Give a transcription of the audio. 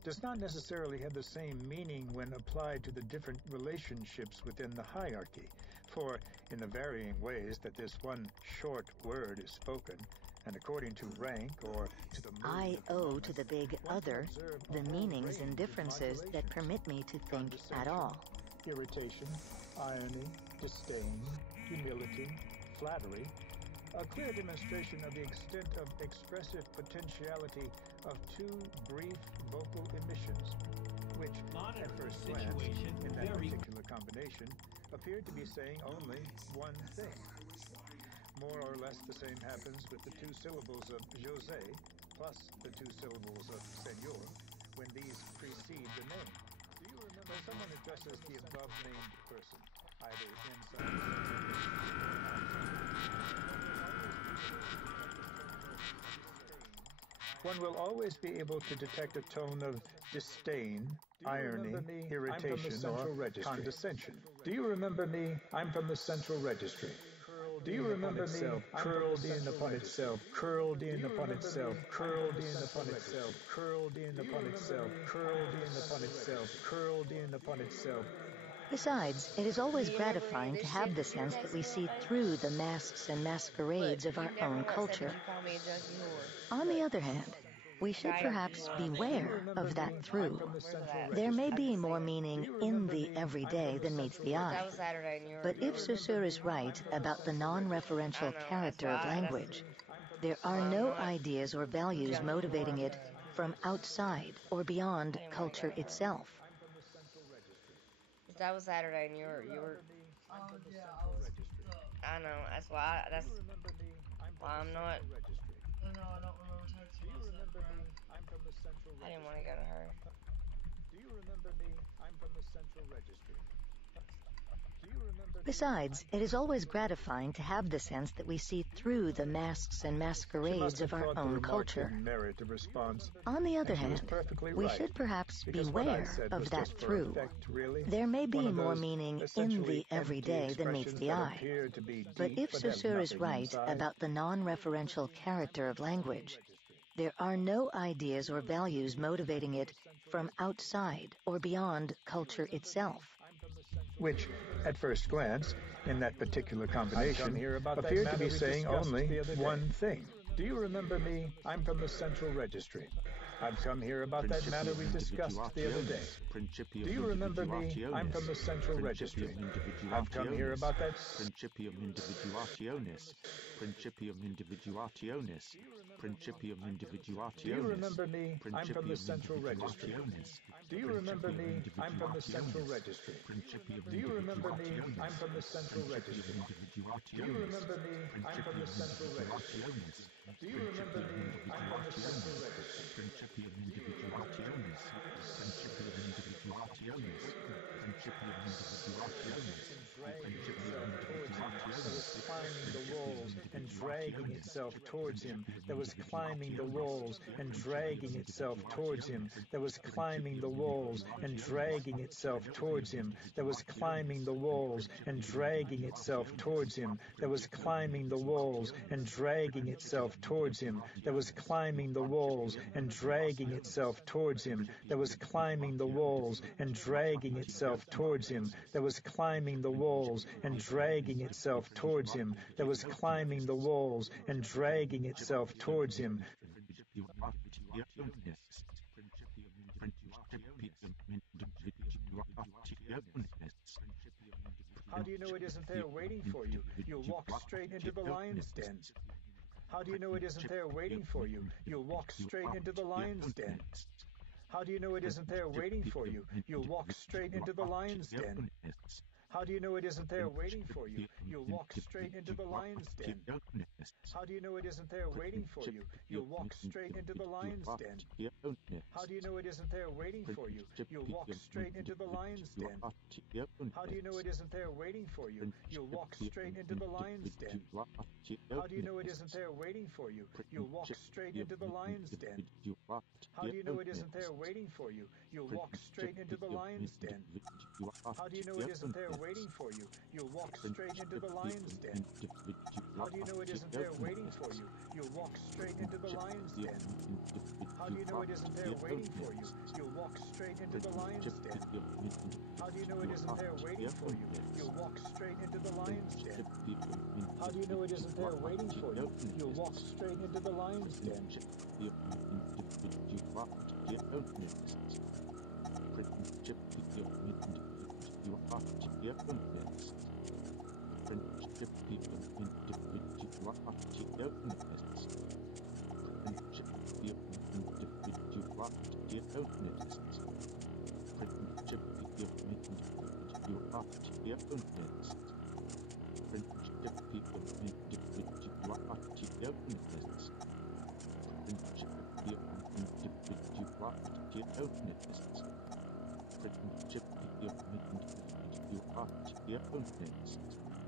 does not necessarily have the same meaning when applied to the different relationships within the hierarchy, for in the varying ways that this one short word is spoken, and according to rank or to the mood I owe to the big other the meanings and differences that permit me to think at all. Irritation, irony, disdain, humility, flattery, a clear demonstration of the extent of expressive potentiality of two brief vocal emissions, which, at first glance, in that particular combination, appeared to be saying only one thing. More or less the same happens with the two syllables of José plus the two syllables of Senor when these precede the name. Do you remember when someone addresses the above-named person, either inside one will always be able to detect a tone of disdain, irony, irritation, or condescension. Do you remember me? I'm from the Central Registry. Do you remember me? Curled in upon itself, curled in upon itself, curled in upon itself, curled in upon itself, curled in upon itself, curled in upon itself. Besides, it is always gratifying to have the sense that we see through the masks and masquerades of our own culture. On the other hand, we should perhaps beware of that through. There may be more meaning in the everyday than meets the eye. But if Saussure is right about the non-referential character of language, there are no ideas or values motivating it from outside or beyond culture itself. That was Saturday, and you were. Oh yeah, I was. I know. That's why. That's why I'm not. No, I don't remember texting about Saturday. I didn't want to go to her. Do you remember me? I'm from the Central Registry. Besides, it is always gratifying to have the sense that we see through the masks and masquerades of our own culture. On the other hand, we should perhaps beware of that through. There may be more meaning in the everyday than meets the eye. But if Saussure is right about the non-referential character of language, there are no ideas or values motivating it from outside or beyond culture itself. Which, at first glance, in that particular combination, appeared to be saying only one thing. Do you remember me? I'm from the Central Registry. I've come here about that matter we discussed the other day. Do you remember me? I'm from the Central Registry. I've come here about that... Principium individuationis. Principium individuationis. Principium individuationis. Do you remember me? I'm from the Central Registry. Do you remember me? I'm from the Central Registry. Do you remember me? I'm from the Central Registry. Do you remember me? I'm from the Central Registry. Do you remember me? I'm from the Central Registry. Principium individuationis. Principium individuationis. Principium individuationis. Climbing the walls and dragging itself towards him. That was climbing the walls and dragging itself towards him. That was climbing the walls and dragging itself towards him. That was climbing the walls and dragging itself towards him. That was climbing the walls and dragging itself towards him. That was climbing the walls and dragging itself towards him. That was climbing the walls and dragging itself towards him. That was climbing the walls and dragging itself towards him. That was climbing the walls and dragging itself towards him. How do you know it isn't there waiting for you? You'll walk straight into the lion's den. How do you know it isn't there waiting for you? You'll walk straight into the lion's den. How do you know it isn't there waiting for you? You'll walk straight into the lion's den. How do you know it isn't there waiting for you? You'll walk straight into the lion's den. How do you know it isn't there waiting for you? You'll walk straight into the lion's den. How do you know it isn't there waiting for you? You'll walk straight into the lion's den. How do you know it isn't there waiting for you? You'll walk straight into the lion's den. How do you know it isn't there waiting for you? You'll walk straight into the lion's den. How do you know it isn't there waiting for you? You'll walk straight into the lion's den. How do you know it isn't there waiting for you? You'll walk straight into the lion's den. How do you know it isn't there waiting for you? You'll walk straight into the lion's den. How do you know it isn't there waiting for you? You'll walk straight into the lion's den. How do you know it isn't there waiting for you? You'll walk straight into the lion's den. How do you know it isn't there waiting for you? You'll walk straight into the lion's den.